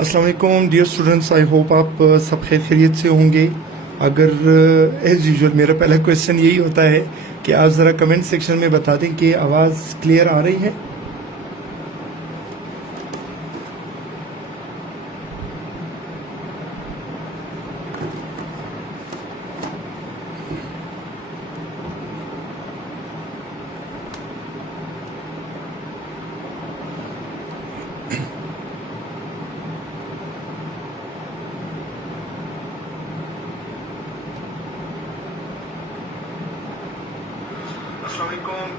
अस्सलाम वालेकुम dear students, I hope आप सब खैरियत से होंगे। अगर एज़ यूजुअल मेरा पहला क्वेश्चन यही होता है कि आप ज़रा कमेंट सेक्शन में बता दें कि आवाज़ क्लियर आ रही है। अस्सलाम वालेकुम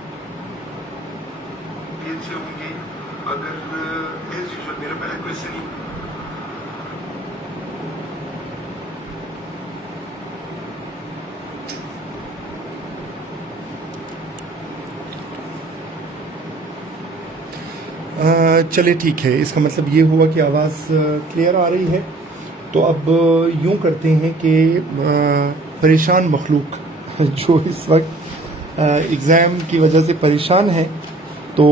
खैरियत से होंगे। अगर एज़ यूजुअल मेरा पहला क्वेश्चन ही चले ठीक है, इसका मतलब ये हुआ कि आवाज़ क्लियर आ रही है। तो अब यूँ करते हैं कि परेशान मखलूक जो इस वक्त एग्ज़ाम की वजह से परेशान है, तो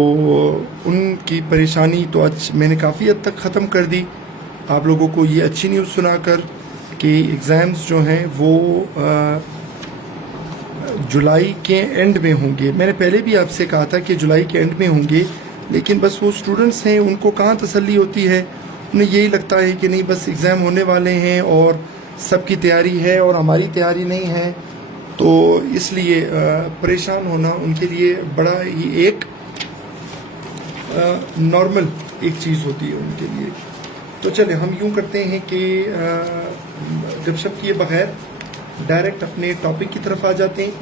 उनकी परेशानी तो आज मैंने काफ़ी हद तक ख़त्म कर दी। आप लोगों को ये अच्छी न्यूज़ सुनाकर कि एग्ज़ाम्स जो हैं वो जुलाई के एंड में होंगे। मैंने पहले भी आपसे कहा था कि जुलाई के एंड में होंगे, लेकिन बस वो स्टूडेंट्स हैं, उनको कहाँ तसल्ली होती है। उन्हें यही लगता है कि नहीं, बस एग्ज़ाम होने वाले हैं और सबकी तैयारी है और हमारी तैयारी नहीं है। तो इसलिए परेशान होना उनके लिए बड़ा ही एक नॉर्मल एक चीज़ होती है उनके लिए। तो चले हम यूँ करते हैं कि गपशप किए बगैर डायरेक्ट अपने टॉपिक की तरफ आ जाते हैं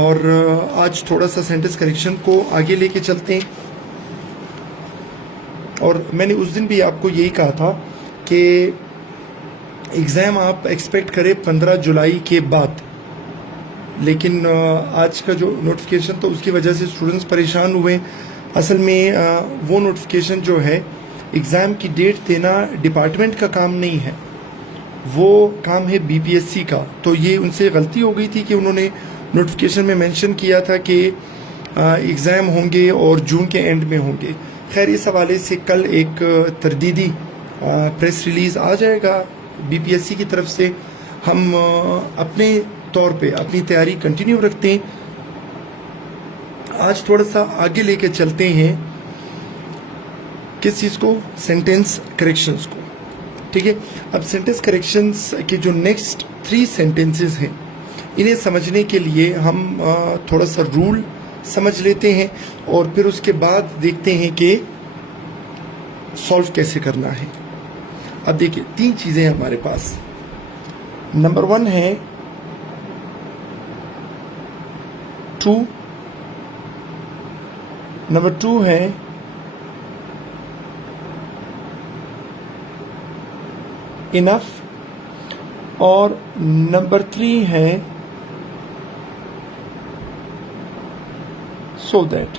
और आज थोड़ा सा सेंटेंस करेक्शन को आगे लेके चलते हैं। और मैंने उस दिन भी आपको यही कहा था कि एग्ज़ाम आप एक्सपेक्ट करें 15 जुलाई के बाद, लेकिन आज का जो नोटिफिकेशन तो उसकी वजह से स्टूडेंट्स परेशान हुए। असल में वो नोटिफिकेशन जो है, एग्ज़ाम की डेट देना डिपार्टमेंट का काम नहीं है, वो काम है बीपीएससी का। तो ये उनसे गलती हो गई थी कि उन्होंने नोटिफिकेशन में मेंशन किया था कि एग्ज़ाम होंगे और जून के एंड में होंगे। खैर, इस हवाले से कल एक तरदीदी प्रेस रिलीज़ आ जाएगा बीपीएससी की तरफ से। हम अपने तौर पे अपनी तैयारी कंटिन्यू रखते हैं। आज थोड़ा सा आगे लेके चलते हैं किस चीज़ को, सेंटेंस करेक्शंस को। ठीक है, अब सेंटेंस करेक्शंस के जो नेक्स्ट 3 सेंटेंसेस हैं, इन्हें समझने के लिए हम थोड़ा सा रूल समझ लेते हैं और फिर उसके बाद देखते हैं कि सॉल्व कैसे करना है। अब देखिए, 3 चीज़ें हैं हमारे पास। नंबर 1 है टू, नंबर 2 है इनफ और नंबर 3 है सो दैट।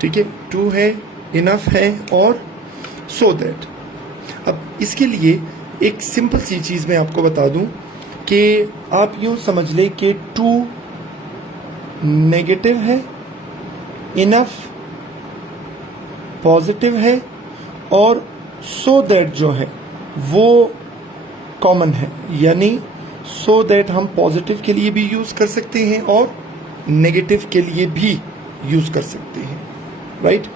ठीक है, 2 है, इनफ है और सो दैट। अब इसके लिए एक सिंपल सी चीज़ मैं आपको बता दूं कि आप यूँ समझ लें कि 2 नेगेटिव है, इनफ पॉजिटिव है और सो दैट जो है वो कॉमन है। यानी सो दैट हम पॉजिटिव के लिए भी यूज़ कर सकते हैं और नेगेटिव के लिए भी यूज़ कर सकते हैं, राइट।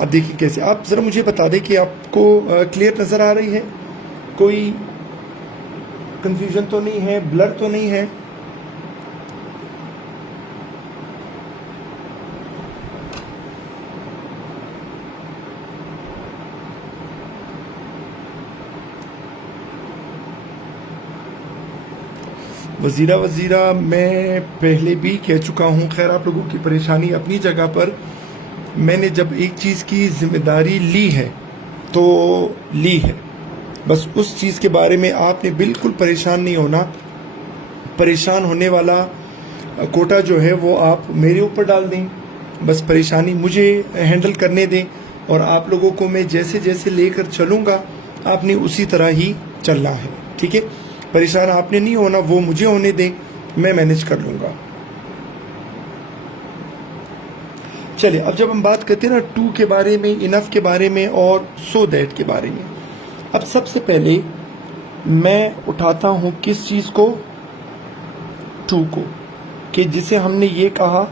अब देखिए कैसे, आप ज़रा मुझे बता दें कि आपको क्लियर नज़र आ रही है, कोई कंफ्यूजन तो नहीं है, ब्लर तो नहीं है। वज़ीरा मैं पहले भी कह चुका हूँ। खैर, आप लोगों की परेशानी अपनी जगह पर। मैंने जब एक चीज़ की जिम्मेदारी ली है तो ली है, बस उस चीज़ के बारे में आपने बिल्कुल परेशान नहीं होना। परेशान होने वाला कोटा जो है वो आप मेरे ऊपर डाल दें, बस परेशानी मुझे हैंडल करने दें और आप लोगों को मैं जैसे जैसे लेकर चलूँगा आपने उसी तरह ही चलना है। ठीक है, परेशान आपने नहीं होना, वो मुझे होने दें मैं मैनेज कर लूंगा। चलिए, अब जब हम बात करते हैं ना टू के बारे में, इनफ के बारे में और सो दैट के बारे में, अब सबसे पहले मैं उठाता हूं किस चीज को, टू को, कि जिसे हमने ये कहा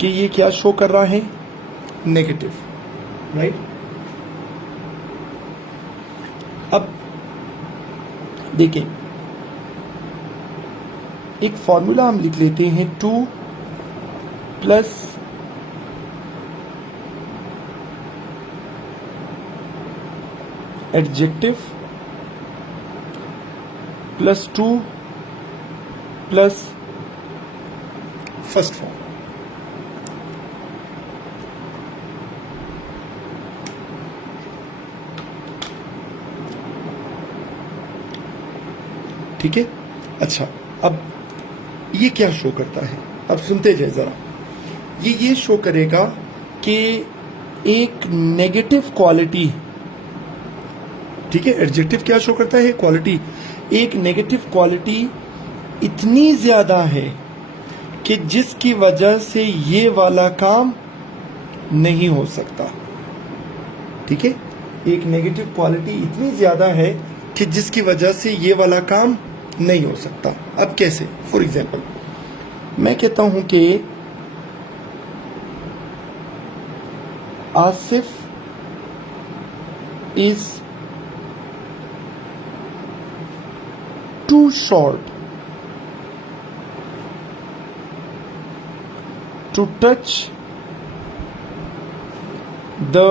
कि ये क्या शो कर रहा है, नेगेटिव, राइट। अब देखें, एक फॉर्मूला हम लिख लेते हैं, two plus adjective plus two plus first form. ठीक है। अच्छा, अब ये क्या शो करता है, अब सुनते जाए जरा। ये शो करेगा कि एक नेगेटिव क्वालिटी, ठीक है, एडजेक्टिव क्या शो करता है, क्वालिटी, एक नेगेटिव क्वालिटी इतनी ज्यादा है कि जिसकी वजह से ये वाला काम नहीं हो सकता। ठीक है, एक नेगेटिव क्वालिटी इतनी ज्यादा है कि जिसकी वजह से ये वाला काम नहीं हो सकता। अब कैसे, फॉर एग्जाम्पल मैं कहता हूं कि Asif is too short to touch the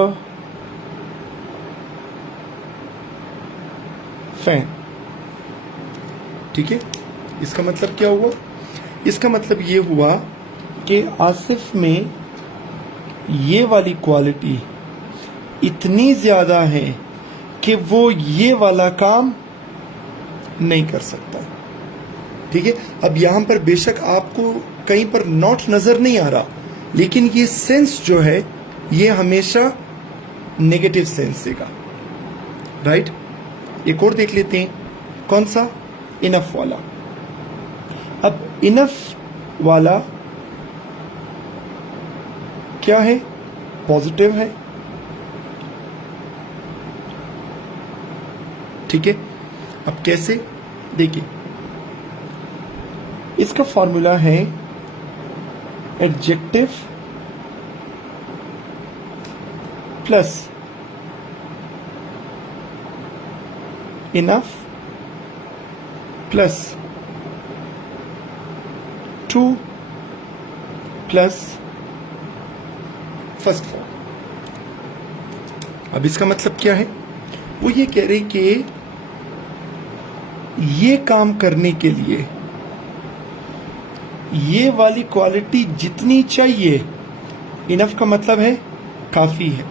fan। ठीक है, इसका मतलब क्या हुआ, इसका मतलब ये हुआ कि आसिफ में ये वाली क्वालिटी इतनी ज्यादा है कि वो ये वाला काम नहीं कर सकता। ठीक है, अब यहां पर बेशक आपको कहीं पर नॉट नजर नहीं आ रहा, लेकिन ये सेंस जो है ये हमेशा नेगेटिव सेंस देगा, राइट। एक और देख लेते हैं, कौन सा, इनफ वाला। अब इनफ वाला क्या है, पॉजिटिव है। ठीक है, अब कैसे, देखिए, इसका फॉर्मूला है adjective plus enough plus two plus first form. अब इसका मतलब क्या है, वो ये कह रहे कि ये काम करने के लिए ये वाली क्वालिटी जितनी चाहिए, इनफ का मतलब है काफी है,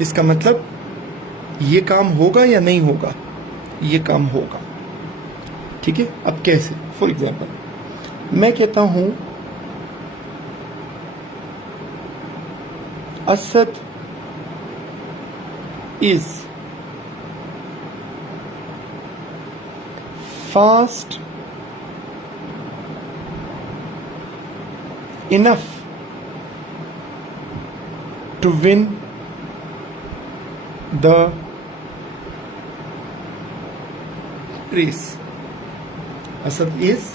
इसका मतलब ये काम होगा या नहीं होगा, ये काम होगा। ठीक है, अब कैसे, फॉर एग्जाम्पल मैं कहता हूं Asad is fast enough to win the race। Asad is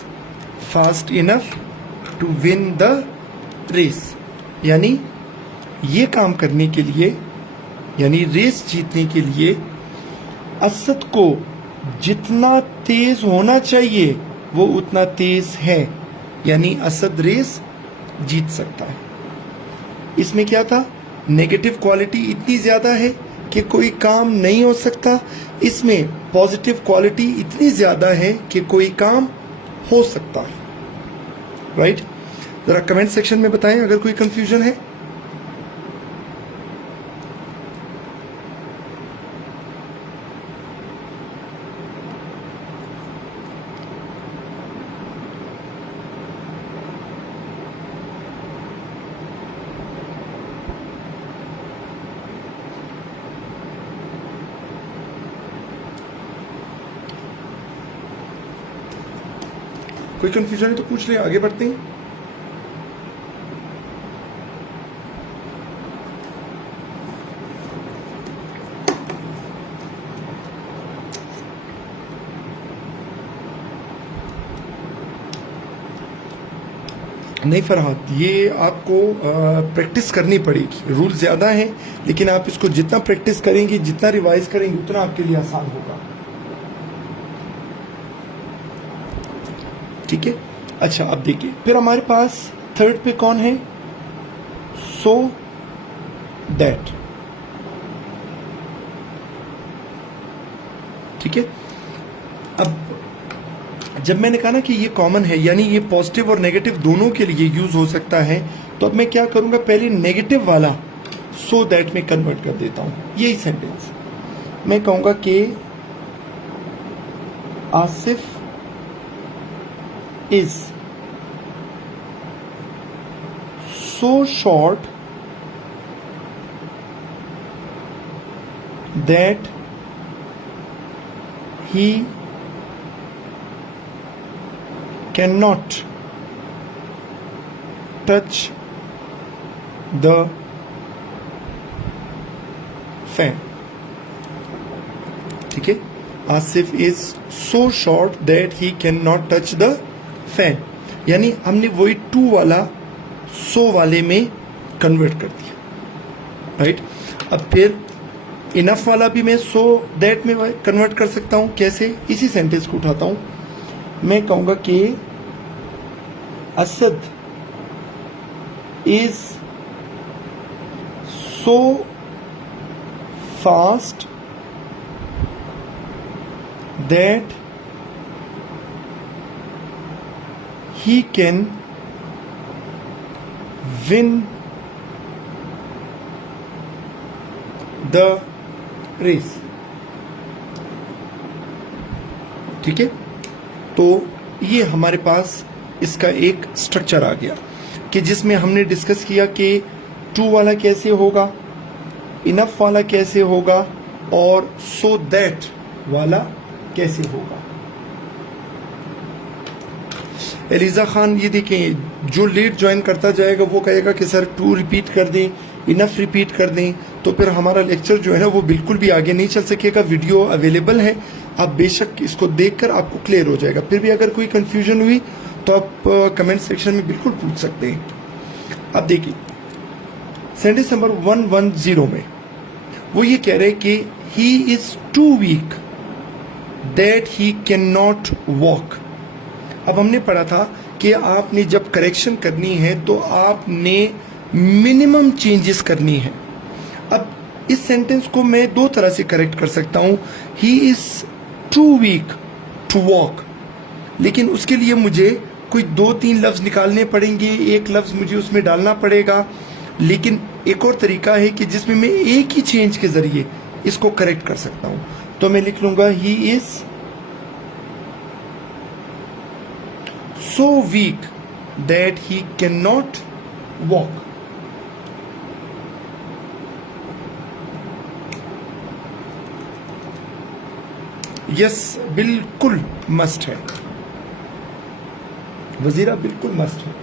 fast enough to win the race, यानी ये काम करने के लिए, यानी रेस जीतने के लिए असद को जितना तेज होना चाहिए वो उतना तेज है, यानी असद रेस जीत सकता है। इसमें क्या था, नेगेटिव क्वालिटी इतनी ज्यादा है कि कोई काम नहीं हो सकता, इसमें पॉजिटिव क्वालिटी इतनी ज्यादा है कि कोई काम हो सकता है, राइट। जरा कमेंट सेक्शन में बताएं अगर कोई कंफ्यूजन है। कोई कंफ्यूजन है तो पूछ ले, आगे बढ़ते हैं। नहीं फरहाद, ये आपको प्रैक्टिस करनी पड़ेगी। रूल ज़्यादा हैं, लेकिन आप इसको जितना प्रैक्टिस करेंगे, जितना रिवाइज करेंगे, उतना आपके लिए आसान होगा। ठीक है। अच्छा, अब देखिए, फिर हमारे पास थर्ड पे कौन है? So that. ठीक है। अब जब मैंने कहा ना कि ये कॉमन है, यानी ये पॉजिटिव और नेगेटिव दोनों के लिए यूज हो सकता है, तो अब मैं क्या करूंगा, पहले नेगेटिव वाला सो दैट में कन्वर्ट कर देता हूं। यही सेंटेंस मैं कहूंगा कि Asif is so short that he cannot touch the fan. ठीक है। Asif is so short that he can not touch the fan, यानी हमने वही टू वाला सो वाले में कन्वर्ट कर दिया, राइट। अब फिर इनफ वाला भी मैं सो दैट में कन्वर्ट कर सकता हूं। कैसे? इसी सेंटेंस को उठाता हूं, मैं कहूंगा कि Asad is so fast that he can win the race. ठीक है। तो ये हमारे पास इसका एक स्ट्रक्चर आ गया कि जिसमें हमने डिस्कस किया कि टू वाला कैसे होगा, इनफ वाला कैसे होगा और सो दैट वाला कैसे होगा। एलिजा खान, ये देखें, जो लेट ज्वाइन करता जाएगा वो कहेगा कि सर टू रिपीट कर दें, इनफ रिपीट कर दें, तो फिर हमारा लेक्चर जो है ना वो बिल्कुल भी आगे नहीं चल सकेगा। वीडियो अवेलेबल है, आप बेशक इसको देखकर आपको क्लियर हो जाएगा। फिर भी अगर कोई कंफ्यूजन हुई तो आप कमेंट सेक्शन में बिल्कुल पूछ सकते हैं। अब देखिए, सेंटेंस नंबर 110 में वो ये कह रहे हैं कि he is too weak that he can not walk. अब हमने पढ़ा था कि आपने जब करेक्शन करनी है तो आपने मिनिमम चेंजेस करनी है। अब इस सेंटेंस को मैं दो तरह से करेक्ट कर सकता हूं, he is too weak to walk, लेकिन उसके लिए मुझे कोई दो तीन लफ्ज निकालने पड़ेंगे, एक लफ्ज मुझे उसमें डालना पड़ेगा। लेकिन एक और तरीका है कि जिसमें मैं एक ही चेंज के जरिए इसको करेक्ट कर सकता हूं। तो मैं लिख लूंगा ही is so weak that he can not walk. Yes, बिल्कुल मस्ट है वजीरा, बिल्कुल मस्ट है।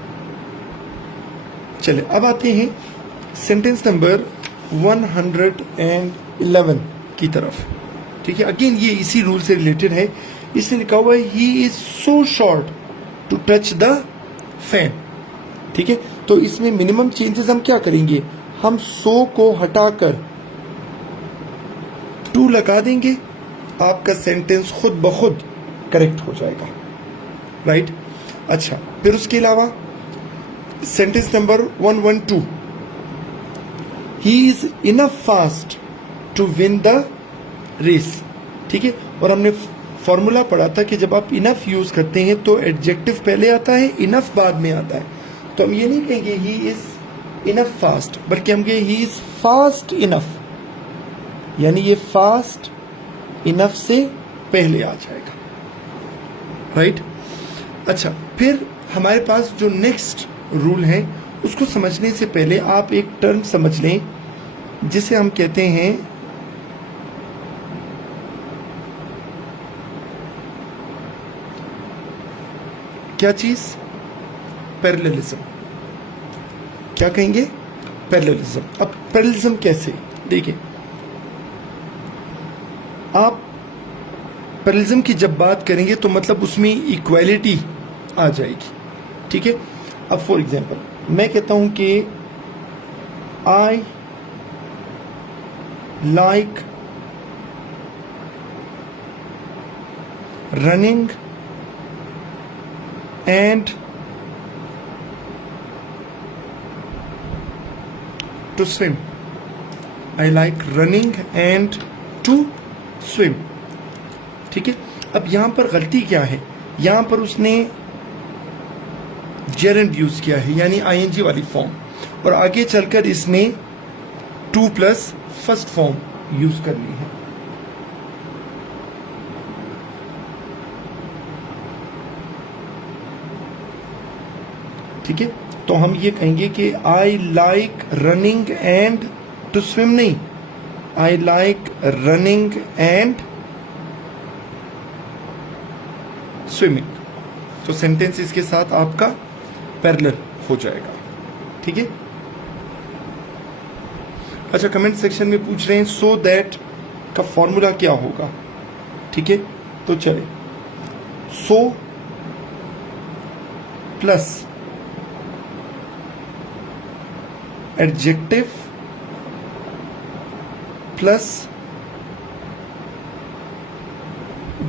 चले अब आते हैं सेंटेंस नंबर 111 की तरफ। ठीक है, अगेन ये इसी रूल से रिलेटेड है। इसमें लिखा हुआ है he is so short to touch the fan. ठीक है, तो इसमें मिनिमम चेंजेस हम क्या करेंगे, हम सो को हटाकर टू लगा देंगे, आपका सेंटेंस खुद ब खुद करेक्ट हो जाएगा, राइट। अच्छा, फिर उसके अलावा sentence number 112, he is enough fast to win the race. ठीक है, और हमने फॉर्मूला पढ़ा था कि जब आप इनफ यूज करते हैं तो एडजेक्टिव पहले आता है, इनफ बाद में आता है। तो हम ये नहीं कहेंगे ही इज इनफ फास्ट, बल्कि हम कहेंगे ही इज फास्ट इनफ, यानी ये फास्ट इनफ से पहले आ जाएगा, राइट। अच्छा, फिर हमारे पास जो नेक्स्ट रूल है उसको समझने से पहले आप एक टर्म समझ लें जिसे हम कहते हैं क्या चीज? पैरेललिज्म। क्या कहेंगे? पैरेललिज्म। अब पैरेललिज्म कैसे? देखिए, आप पैरेललिज्म की जब बात करेंगे तो मतलब उसमें इक्वालिटी आ जाएगी, ठीक है। अब फॉर एग्जांपल मैं कहता हूं कि I like running and to swim. I like running and to swim, ठीक है। अब यहां पर गलती क्या है? यहां पर उसने जेरेंड यूज किया है, यानी आईएनजी वाली फॉर्म, और आगे चलकर इसने 2 प्लस फर्स्ट फॉर्म यूज कर ली है। ठीक है, तो हम ये कहेंगे कि I like running and to swim नहीं, I like running and swimming. तो सेंटेंस इसके साथ आपका पैरेलल हो जाएगा, ठीक है। अच्छा, कमेंट सेक्शन में पूछ रहे हैं सो दैट का फॉर्मूला क्या होगा, ठीक है। तो चले, so plus adjective plus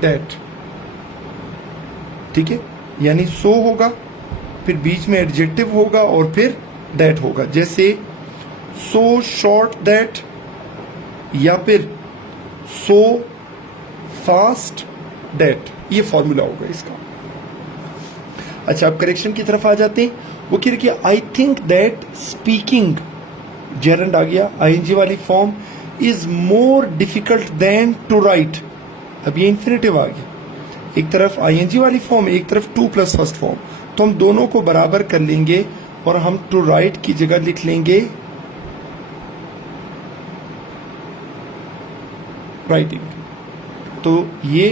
that, ठीक है। यानी सो होगा, फिर बीच में एडजेक्टिव होगा और फिर दैट होगा, जैसे सो शॉर्ट दैट या फिर सो फास्ट दैट, ये फॉर्मूला होगा इसका। अच्छा, अब करेक्शन की तरफ आ जाते हैं। वो कह रहे कि I think that speaking, gerund आ गया, आईएनजी वाली form, is more difficult than to write. अब ये इंफिनिटिव आ गया, एक तरफ आईएनजी वाली फॉर्म, एक तरफ 2 प्लस फर्स्ट फॉर्म, तो हम दोनों को बराबर कर लेंगे और हम टू राइट की जगह लिख लेंगे राइटिंग। तो ये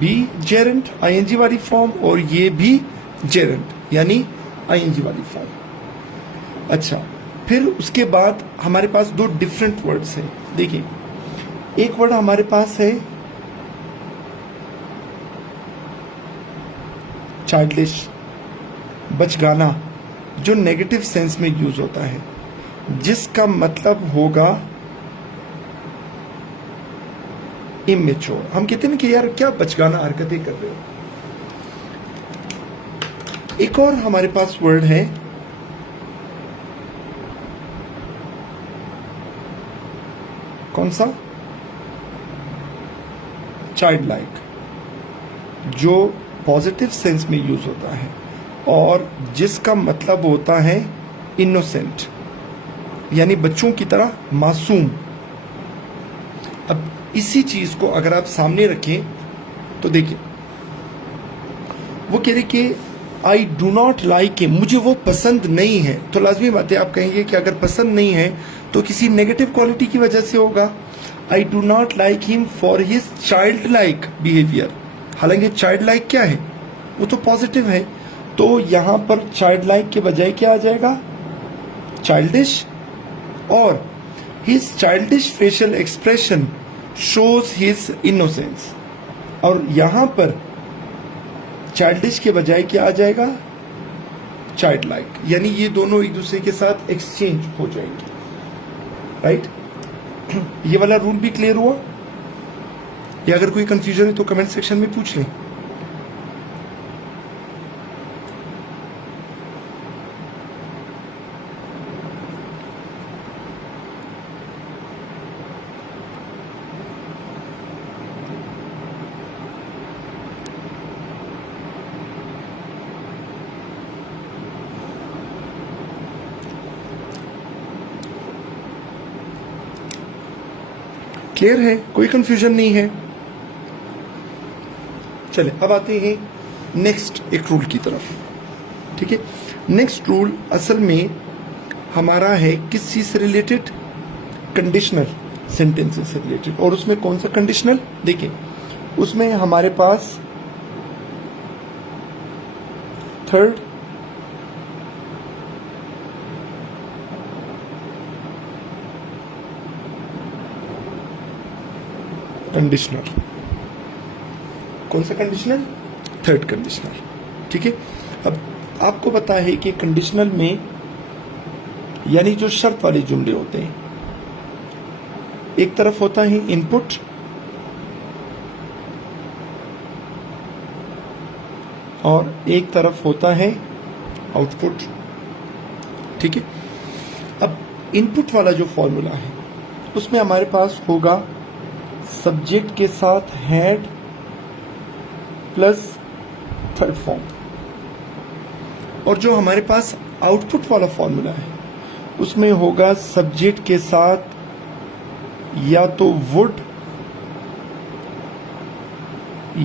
भी जेरेंड आईएनजी वाली फॉर्म और ये भी जेरेंड यानी आईएनजी वाली फॉर्म। अच्छा, फिर उसके बाद हमारे पास 2 डिफरेंट वर्ड्स हैं। देखिए, एक वर्ड हमारे पास है चाइल्डिश, बचगाना, जो नेगेटिव सेंस में यूज होता है, जिसका मतलब होगा इमेच्योर। हम कहते हैं ना कि यार क्या बचगाना हरकतें कर रहे हो। एक और हमारे पास वर्ड है कौन सा? चाइल्ड लाइक, जो पॉजिटिव सेंस में यूज होता है और जिसका मतलब होता है इनोसेंट, यानी बच्चों की तरह मासूम। अब इसी चीज को अगर आप सामने रखें तो देखिए, वो कह रहे कि I do not like him, मुझे वो पसंद नहीं है। तो लाजमी बात है, आप कहेंगे कि अगर पसंद नहीं है तो किसी नेगेटिव क्वालिटी की वजह से होगा। I do not like him for his child like behaviour. हालांकि चाइल्ड लाइक क्या है? वो तो पॉजिटिव है। तो यहां पर चाइल्ड लाइक के बजाय क्या आ जाएगा? चाइल्डिश। और his childish facial expression shows his innocence. और यहां पर चाइल्डिश के बजाय क्या आ जाएगा? Child like. यानी ये दोनों एक दूसरे के साथ एक्सचेंज हो जाएंगे, राइट। ये वाला रूल भी क्लियर हुआ? या अगर कोई कंफ्यूजन है तो कमेंट सेक्शन में पूछ लें। क्लियर है? कोई कंफ्यूजन नहीं है? चले, अब आते हैं नेक्स्ट एक रूल की तरफ, ठीक है। नेक्स्ट रूल असल में हमारा है किस चीज से रिलेटेड? कंडीशनल सेंटेंसेस से रिलेटेड। और उसमें कौन सा कंडीशनल? देखिए, उसमें हमारे पास थर्ड कंडीशनल। कौन सा कंडीशनल? Third conditional. ठीक है। अब आपको पता है कि कंडीशनल में यानी जो शर्त वाले जुमले होते हैं, एक तरफ होता है इनपुट और एक तरफ होता है आउटपुट। ठीक है। अब इनपुट वाला जो फॉर्मूला है उसमें हमारे पास होगा सब्जेक्ट के साथ हैड प्लस थर्ड फॉर्म, और जो हमारे पास आउटपुट वाला फॉर्मूला है उसमें होगा सब्जेक्ट के साथ या तो वुड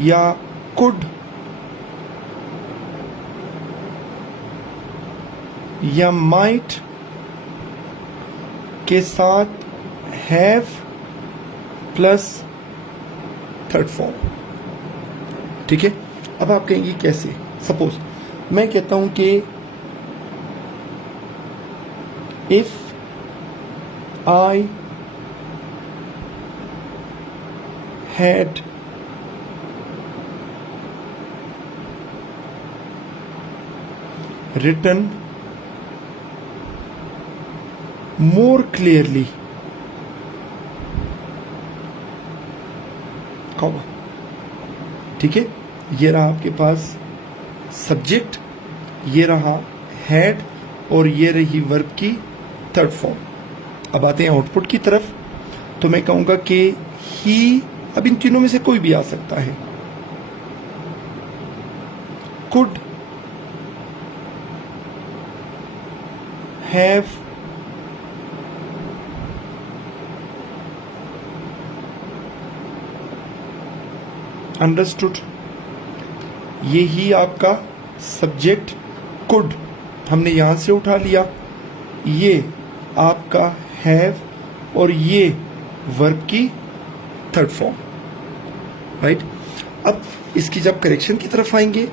या कुड या माइट के साथ हैव प्लस थर्ड फॉर्म। ठीक है। अब आप कहेंगे कैसे? सपोज मैं कहता हूं कि if I had written more clearly, comma. ठीक है। ये रहा आपके पास सब्जेक्ट, ये रहा हैड और ये रही वर्ब की थर्ड फॉर्म। अब आते हैं आउटपुट की तरफ, तो मैं कहूंगा कि ही, अब इन तीनों में से कोई भी आ सकता है। कुड हैव अंडरस्टूड, ये ही आपका सब्जेक्ट कुड हमने यहां से उठा लिया, ये आपका हैव और ये वर्ब की थर्ड फॉर्म। राइट। अब इसकी जब करेक्शन की तरफ आएंगे,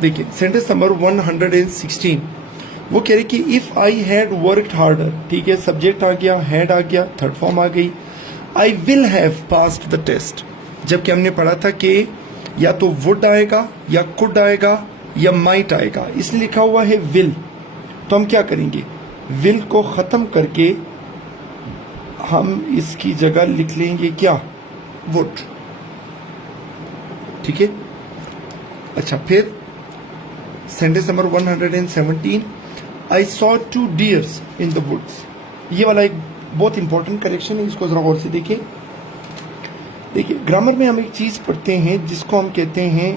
देखिए सेंटेंस नंबर 116 वो कह रहे कि if I had worked harder. ठीक है। सब्जेक्ट आ गया, हैड आ गया, थर्ड फॉर्म आ गई। I will have passed the test, जबकि हमने पढ़ा था कि या तो वुड आएगा या कुड आएगा या माइट आएगा, इसलिए लिखा हुआ है विल। तो हम क्या करेंगे? विल को खत्म करके हम इसकी जगह लिख लेंगे क्या? वुड। ठीक है। अच्छा, फिर sentence number 117 I saw 2 deers in the woods. ये वाला एक बहुत इंपॉर्टेंट करेक्शन है, इसको जरा गौर से देखिए। देखिए ग्रामर में हम एक चीज पढ़ते हैं जिसको हम कहते हैं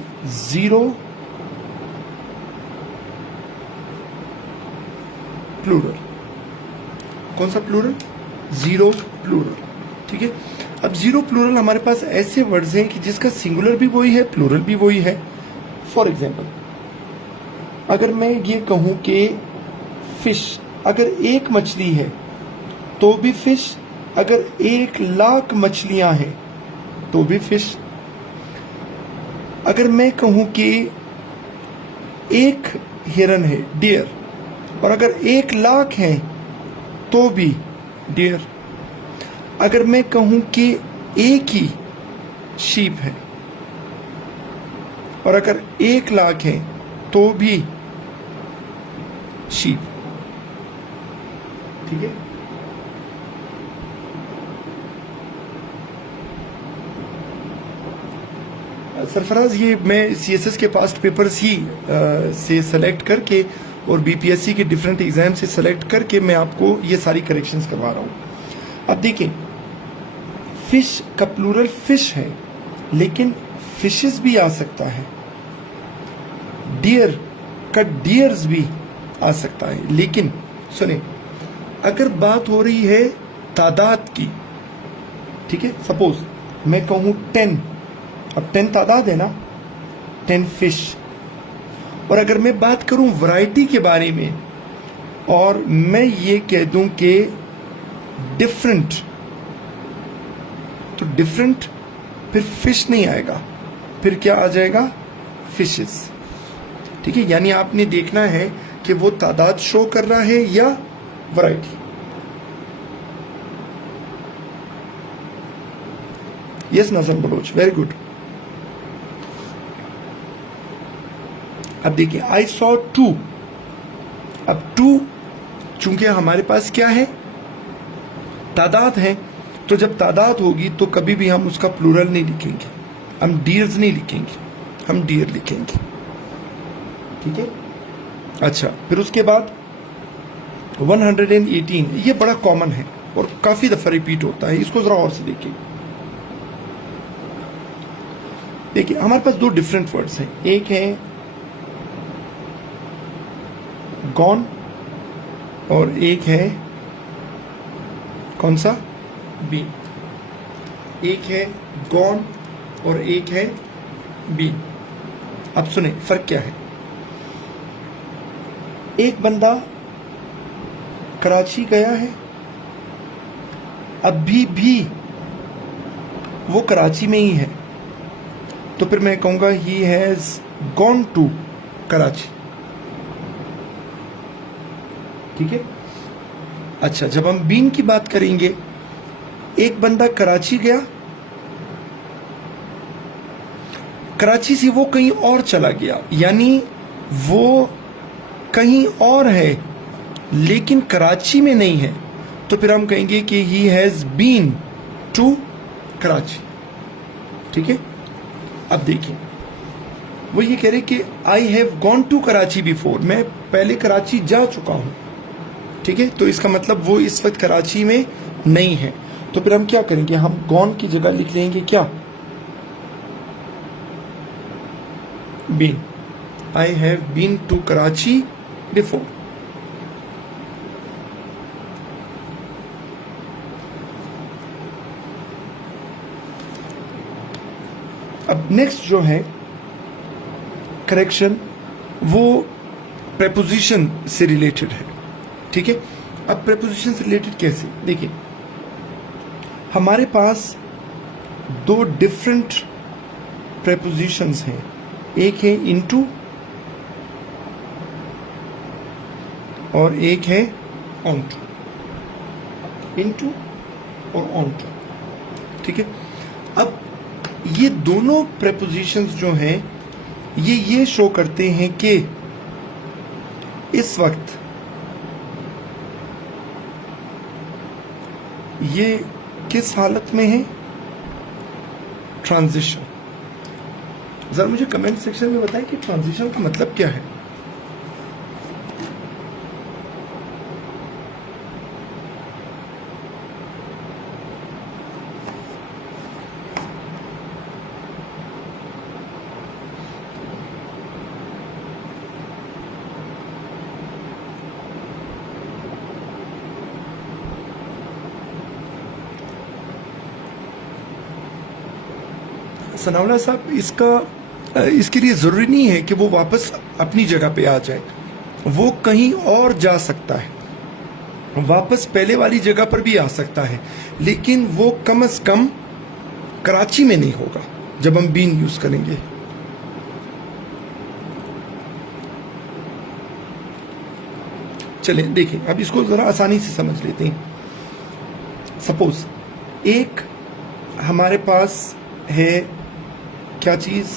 जीरो प्लूरल। कौन सा प्लूरल? Zero plural. ठीक है। अब जीरो प्लूरल हमारे पास ऐसे वर्ड्स हैं कि जिसका सिंगुलर भी वही है, प्लूरल भी वही है। फॉर एग्जाम्पल, अगर मैं ये कहूं कि फिश, अगर एक मछली है तो भी फिश, अगर 1,00,000 मछलियां हैं तो भी फिश। अगर मैं कहूं कि एक हिरन है, डियर, और अगर 1,00,000 हैं तो भी डियर। अगर मैं कहूं कि एक ही शीप है और अगर 1,00,000 हैं तो भी शीप। ठीक है। सरफराज, ये मैं सीएसएस के पास्ट पेपर्स ही से सेलेक्ट करके और बीपीएससी के डिफरेंट एग्जाम से सेलेक्ट करके मैं आपको ये सारी करेक्शंस करवा रहा हूं। अब देखिए, फिश का प्लूरल फिश है, लेकिन फिशेस भी आ सकता है। डियर का डियर्स भी आ सकता है। लेकिन सुने, अगर बात हो रही है तादाद की, ठीक है, सपोज मैं कहूं 10, अब 10 तादाद है ना, 10 फिश। और अगर मैं बात करूं वैरायटी के बारे में और मैं ये कह दूं कि डिफरेंट, तो डिफरेंट फिर फिश नहीं आएगा, फिर क्या आ जाएगा? फिशेस। ठीक है, यानी आपने देखना है कि वो तादाद शो कर रहा है या variety. Yes Nazam Baloch, very good. अब देखिए आई सॉ 2। अब 2 चूंकि हमारे पास क्या है, तादाद है, तो जब तादाद होगी तो कभी भी हम उसका प्लूरल नहीं लिखेंगे, हम डियर्स नहीं लिखेंगे, हम डियर लिखेंगे। ठीक है, अच्छा फिर उसके बाद 118, ये बड़ा कॉमन है और काफी दफा रिपीट होता है, इसको जरा और से देखिए। देखिए हमारे पास दो डिफरेंट वर्ड्स हैं, एक है गॉन और एक है कौन सा, बीन। एक है गॉन और एक है बीन। अब सुने फर्क क्या है। एक बंदा कराची गया है, अभी भी वो कराची में ही है, तो फिर मैं कहूंगा he has gone to Karachi. ठीक है, अच्छा जब हम बीन की बात करेंगे, एक बंदा कराची गया, कराची से वो कहीं और चला गया, यानी वो कहीं और है लेकिन कराची में नहीं है, तो फिर हम कहेंगे कि he has been to Karachi. ठीक है, अब देखिए वो ये कह रहे कि I have gone to Karachi before, मैं पहले कराची जा चुका हूं। ठीक है, तो इसका मतलब वो इस वक्त कराची में नहीं है, तो फिर हम क्या करेंगे, हम गॉन की जगह लिख लेंगे क्या, been. I have been to Karachi before. अब नेक्स्ट जो है करेक्शन, वो प्रेपोजिशन से रिलेटेड है। ठीक है, अब प्रेपोजिशन से रिलेटेड कैसे, देखिए हमारे पास दो डिफरेंट प्रेपोजिशंस हैं, एक है इनटू और एक है ऑनटू, इनटू और ऑनटू। ठीक है, अब ये दोनों प्रेपोजिशंस जो हैं ये शो करते हैं कि इस वक्त ये किस हालत में है, ट्रांजिशन। जरा मुझे कमेंट सेक्शन में बताएं कि ट्रांजिशन का मतलब क्या है। सनाउल्लाह साहब, इसके लिए जरूरी नहीं है कि वो वापस अपनी जगह पे आ जाए, वो कहीं और जा सकता है, वापस पहले वाली जगह पर भी आ सकता है, लेकिन वो कम से कम कराची में नहीं होगा जब हम बीन यूज करेंगे। चलें देखिए, अब इसको जरा आसानी से समझ लेते हैं। सपोज एक हमारे पास है क्या चीज,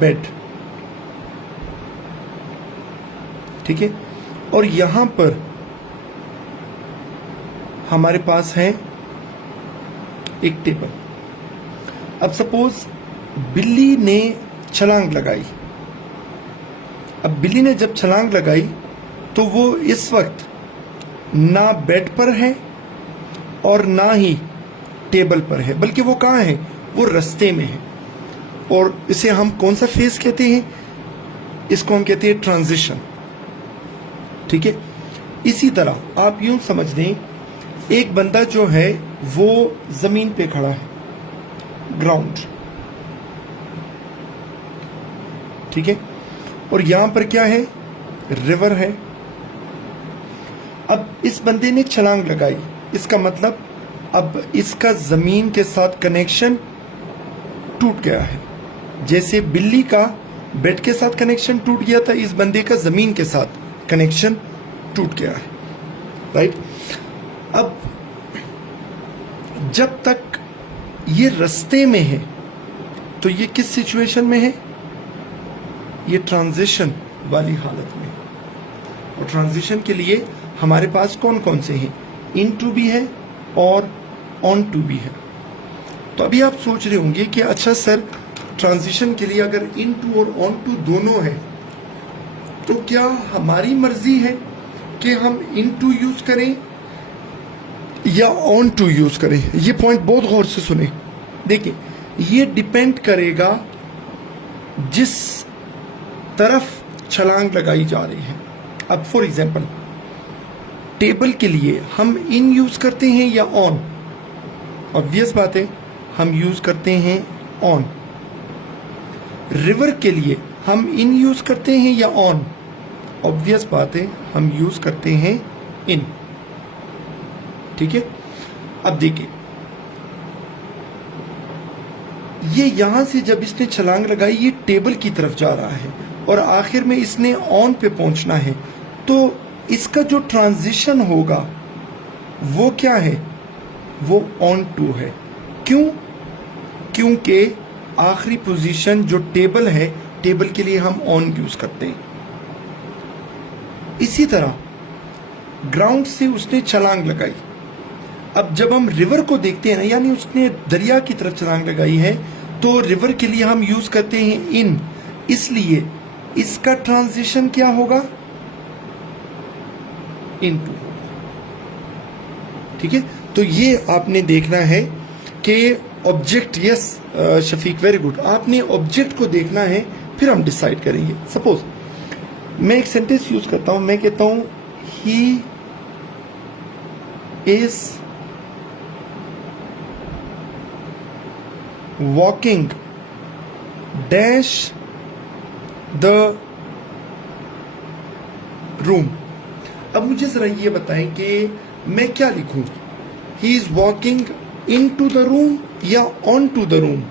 बेड। ठीक है, और यहां पर हमारे पास है एक टेबल। अब सपोज बिल्ली ने छलांग लगाई। अब बिल्ली ने जब छलांग लगाई तो वो इस वक्त ना बेड पर है और ना ही टेबल पर है, बल्कि वो कहां है, वो रास्ते में है। और इसे हम कौन सा फेज कहते हैं, इसको हम कहते हैं ट्रांजिशन। ठीक है, इसी तरह आप यूं समझ दें, एक बंदा जो है वो जमीन पे खड़ा है, ग्राउंड। ठीक है, और यहां पर क्या है, रिवर है। अब इस बंदे ने छलांग लगाई, इसका मतलब अब इसका जमीन के साथ कनेक्शन टूट गया है। जैसे बिल्ली का बेड के साथ कनेक्शन टूट गया था, इस बंदे का जमीन के साथ कनेक्शन टूट गया है, राइट। अब जब तक ये रास्ते में है तो ये किस सिचुएशन में है? ये ट्रांजिशन वाली हालत में। और ट्रांजिशन के लिए हमारे पास कौन कौन से हैं? इनटू भी है और ऑन टू भी है। तो अभी आप सोच रहे होंगे कि अच्छा सर, ट्रांजिशन के लिए अगर इनटू और ऑन टू दोनों है तो क्या हमारी मर्जी है कि हम इनटू यूज करें या ऑन टू यूज करें? ये पॉइंट बहुत गौर से सुने। देखिए, ये डिपेंड करेगा जिस तरफ छलांग लगाई जा रही है। अब फॉर एग्जाम्पल, टेबल के लिए हम इन यूज करते हैं या ऑन? ऑब्वियस बात है, हम यूज करते हैं ऑन। रिवर के लिए हम इन यूज करते हैं या ऑन? ऑब्वियस बात है, हम यूज करते हैं इन। ठीक है। अब देखिए, ये यहां से जब इसने छलांग लगाई, ये टेबल की तरफ जा रहा है और आखिर में इसने ऑन पे पहुंचना है, तो इसका जो ट्रांजिशन होगा वो क्या है? वो ऑन टू है। क्यों? क्योंकि आखिरी पोजीशन जो टेबल है, टेबल के लिए हम ऑन यूज करते हैं। इसी तरह ग्राउंड से उसने छलांग लगाई। अब जब हम रिवर को देखते हैं ना, यानी उसने दरिया की तरफ छलांग लगाई है, तो रिवर के लिए हम यूज करते हैं इन, इसलिए इसका ट्रांजिशन क्या होगा? इनटू। ठीक है। तो ये आपने देखना है कि object, yes Shafiq, very good, आपने ऑब्जेक्ट को देखना है, फिर हम डिसाइड करेंगे। सपोज मैं एक सेंटेंस यूज करता हूं, मैं कहता हूं he is walking dash the room. अब मुझे जरा ये बताएं कि मैं क्या लिखूं? He is walking in to the room या onto the room?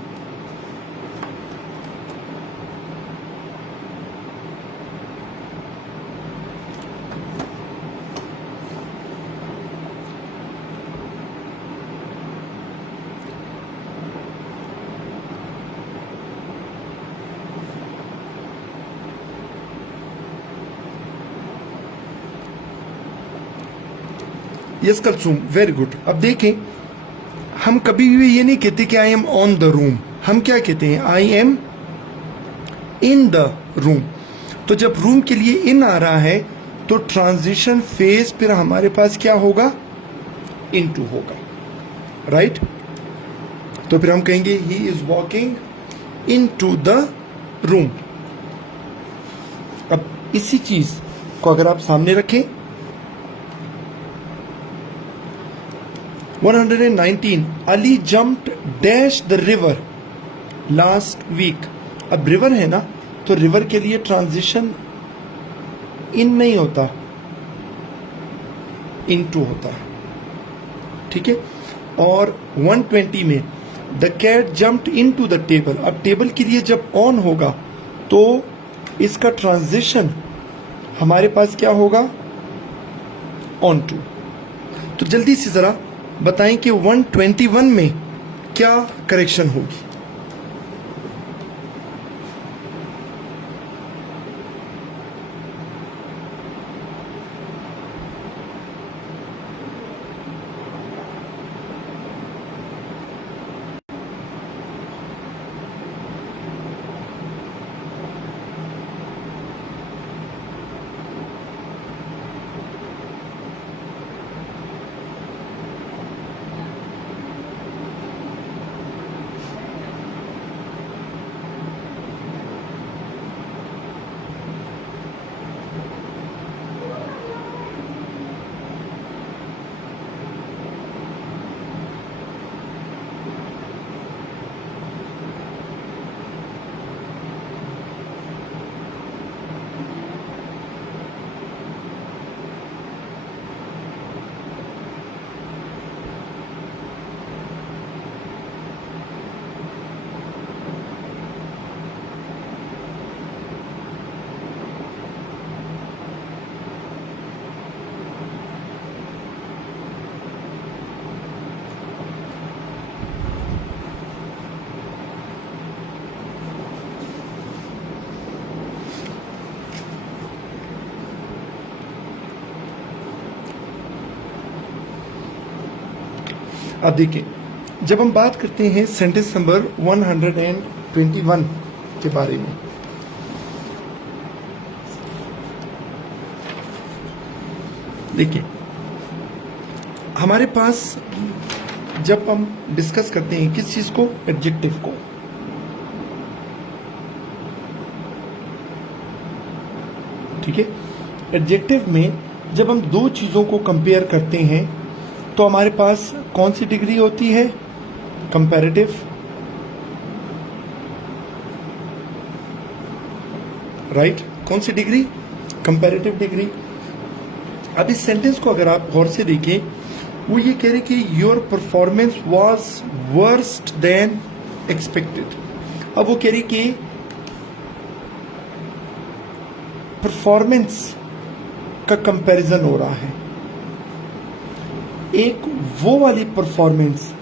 Yes Kalsoom, very good. अब देखें, हम कभी भी ये नहीं कहते कि I am on the room, हम क्या कहते हैं? I am in the room. तो जब रूम के लिए इन आ रहा है तो ट्रांजिशन फेज फिर हमारे पास क्या होगा? इनटू होगा, राइट। तो फिर हम कहेंगे he is walking in to the room. अब इसी चीज को अगर आप सामने रखें, 119, Ali jumped dash the river last week. अब रिवर है ना, तो रिवर के लिए ट्रांजिशन इन नहीं होता, इनटू होता है। ठीक है। और 120 में the cat jumped into the table. अब टेबल के लिए जब ऑन होगा तो इसका ट्रांजिशन हमारे पास क्या होगा? On to. तो जल्दी से जरा बताएं कि 121 में क्या करेक्शन होगी? अब देखिए, जब हम बात करते हैं सेंटेंस नंबर 121 के बारे में, देखिए हमारे पास जब हम डिस्कस करते हैं किस चीज को, एडजेक्टिव को, ठीक है। एडजेक्टिव में जब हम दो चीजों को कंपेयर करते हैं तो हमारे पास कौन सी डिग्री होती है, कंपैरेटिव, राइट। कौन सी डिग्री, कंपैरेटिव डिग्री। अब इस सेंटेंस को अगर आप गौर से देखें, वो ये कह रहे कि your performance was worst then expected. अब वो कह रही कि परफॉर्मेंस का कंपैरिजन हो रहा है, एक वो वाली परफॉर्मेंस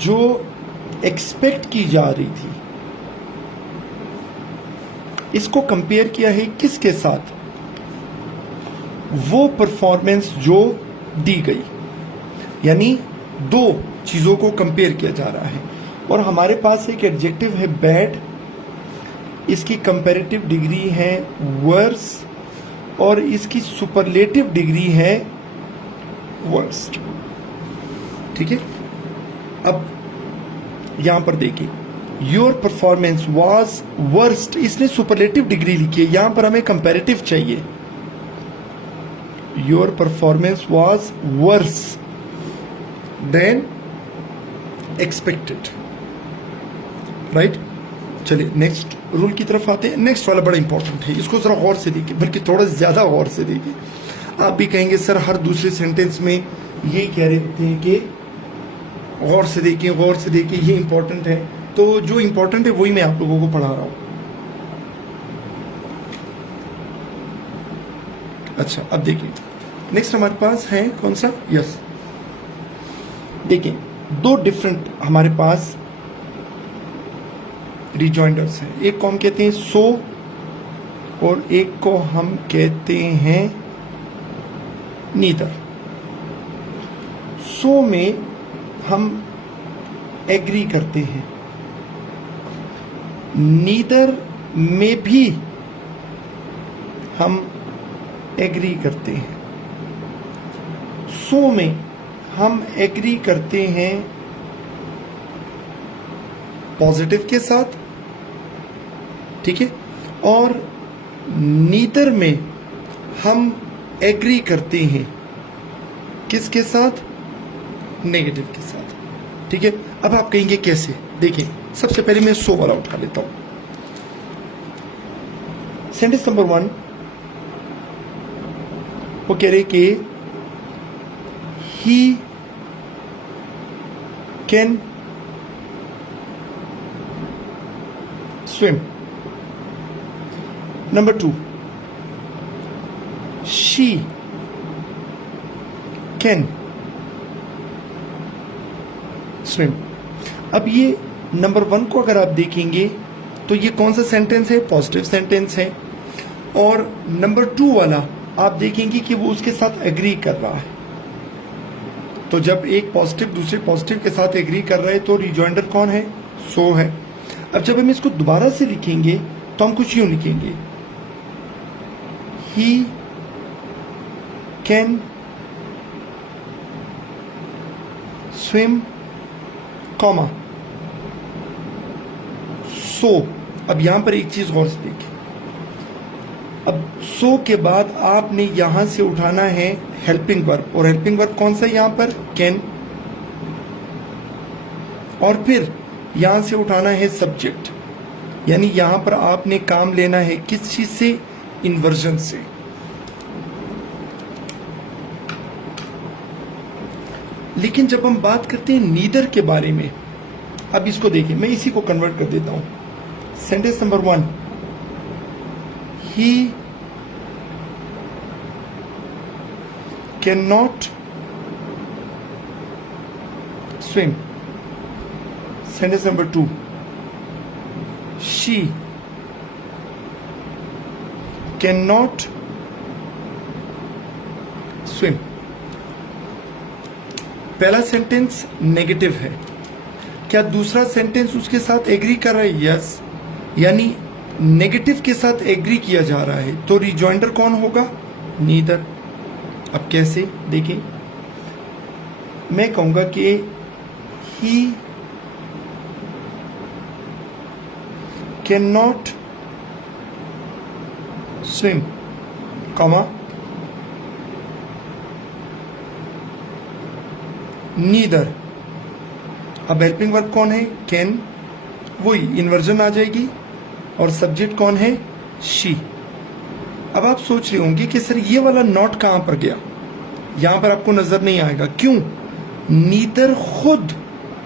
जो एक्सपेक्ट की जा रही थी, इसको कंपेयर किया है किसके साथ, वो परफॉर्मेंस जो दी गई। यानी दो चीजों को कंपेयर किया जा रहा है, और हमारे पास एक एडजेक्टिव है बैड, इसकी कंपैरेटिव डिग्री है वर्स, और इसकी सुपरलेटिव डिग्री है वर्स्ट, ठीक है। अब यहां पर देखिए, योर परफॉर्मेंस वाज वर्स्ट, इसने सुपरलेटिव डिग्री लिखी है, यहां पर हमें कंपैरेटिव चाहिए। Your performance was worse than expected, right. चलिए नेक्स्ट रूल की तरफ आते हैं। नेक्स्ट वाला बड़ा इंपॉर्टेंट है, इसको जरा गौर से देखिए, बल्कि थोड़ा ज्यादा गौर से देखिए। आप भी कहेंगे सर हर दूसरे सेंटेंस में ये कह रहे होते हैं कि गौर से देखिए, गौर से देखिए, ये इंपॉर्टेंट है। तो जो इंपॉर्टेंट है वही मैं आप लोगों को पढ़ा रहा हूं। अच्छा, अब देखिए नेक्स्ट हमारे पास है कौन सा, यस। देखिए दो डिफरेंट हमारे पास रिजॉइंडर्स हैं, एक को हम कहते हैं सो और एक को हम कहते हैं नीदर। सो में हम एग्री करते हैं, नीदर में भी हम एग्री करते हैं। सो में हम एग्री करते हैं पॉजिटिव के साथ, ठीक है, और नीदर में हम एग्री करते हैं किसके साथ, नेगेटिव के साथ, ठीक है। अब आप कहेंगे कैसे, देखिए सबसे पहले मैं सो वाला उठा लेता हूं। सेंटेंस नंबर 1 वो कह रहे कि he can swim. Number 2, she can swim. अब ये नंबर 1 को अगर आप देखेंगे तो ये कौन सा सेंटेंस है, पॉजिटिव सेंटेंस है। और नंबर 2 वाला आप देखेंगे कि वो उसके साथ एग्री कर रहा है। तो जब एक पॉजिटिव दूसरे पॉजिटिव के साथ एग्री कर रहा है तो रिजॉइंडर कौन है, सो है। अब जब हम इसको दोबारा से लिखेंगे तो हम कुछ यूं लिखेंगे, ही कैन स्विम, कॉमा सो। अब यहां पर एक चीज गौर से देखिए, अब सो के बाद आपने यहां से उठाना है हेल्पिंग वर्ब, और हेल्पिंग वर्ब कौन सा है यहां पर, कैन, और फिर यहां से उठाना है सब्जेक्ट। यानी यहां पर आपने काम लेना है किस चीज से, इन्वर्जन से। लेकिन जब हम बात करते हैं नीदर के बारे में, अब इसको देखिए, मैं इसी को कन्वर्ट कर देता हूं। Sentence number 1, he can not swim. Sentence number 2, she cannot swim. पहला सेंटेंस नेगेटिव है, क्या दूसरा सेंटेंस उसके साथ एग्री कर रहा है? यस, यानी नेगेटिव के साथ एग्री किया जा रहा है, तो रिजॉइंडर कौन होगा? नीदर। अब कैसे देखें, मैं कहूंगा कि ही can not swim, comma neither. अब हेल्पिंग वर्ब कौन है? कैन, वही इन्वर्जन आ जाएगी, और सब्जेक्ट कौन है? शी। अब आप सोच रहे होंगे कि सर ये वाला नॉट कहां पर गया, यहां पर आपको नजर नहीं आएगा, क्यों? नीदर खुद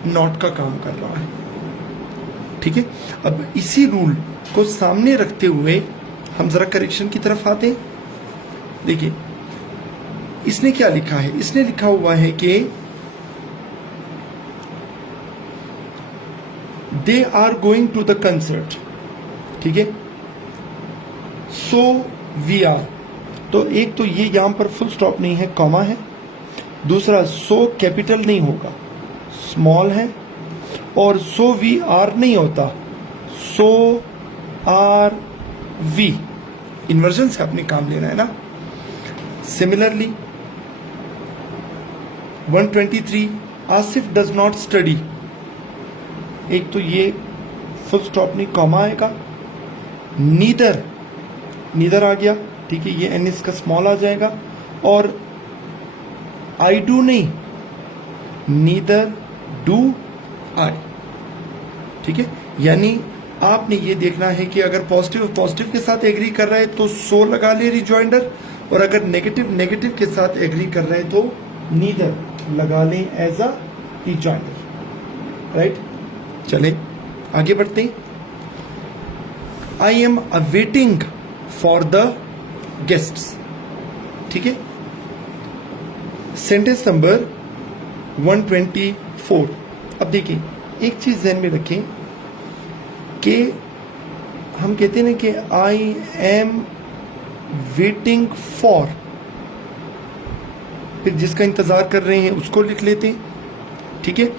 नॉट का काम कर रहा है, ठीक है। अब इसी रूल को सामने रखते हुए हम जरा करेक्शन की तरफ आते हैं। देखिए इसने क्या लिखा है, इसने लिखा हुआ है कि they are going to the concert, ठीक है, सो वी आर। तो एक तो ये यहां पर फुल स्टॉप नहीं है, कॉमा है। दूसरा, सो कैपिटल नहीं होगा, स्मॉल है। और सो वी आर नहीं होता, सो आर वी। इन्वर्जन से अपने काम लेना है ना। Similarly 123, Asif does not study. एक तो ये फुल स्टॉप नहीं, कॉमा आएगा। नीदर, नीदर आ गया, ठीक है, ये एन इसका स्मॉल आ जाएगा। और आई डू नहीं, नीदर डू आई, ठीक है। यानी आपने ये देखना है कि अगर पॉजिटिव पॉजिटिव के साथ एग्री कर रहा है तो सो लगा ले रिजॉइंडर, और अगर नेगेटिव नेगेटिव के साथ एग्री कर रहे हैं तो नीदर लगा लें एज अ रिजॉइंडर, राइट। चले आगे बढ़ते हैं। I am awaiting for the guests, ठीक है। Sentence number 124। अब देखिए एक चीज ध्यान में रखें कि हम कहते हैं ना कि आई एम वेटिंग फॉर, फिर जिसका इंतजार कर रहे हैं उसको लिख लेते हैं, ठीक है।